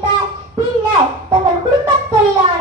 தெரிவித்தார் பின்னர் தங்கள் குடும்பத் தொழிலான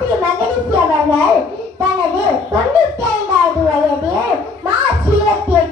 காசி மகரிஷி அவர்கள் தனது தொண்ணூத்தி ஐந்தாவது வயதில் மார்ச் இருபத்தி எட்டு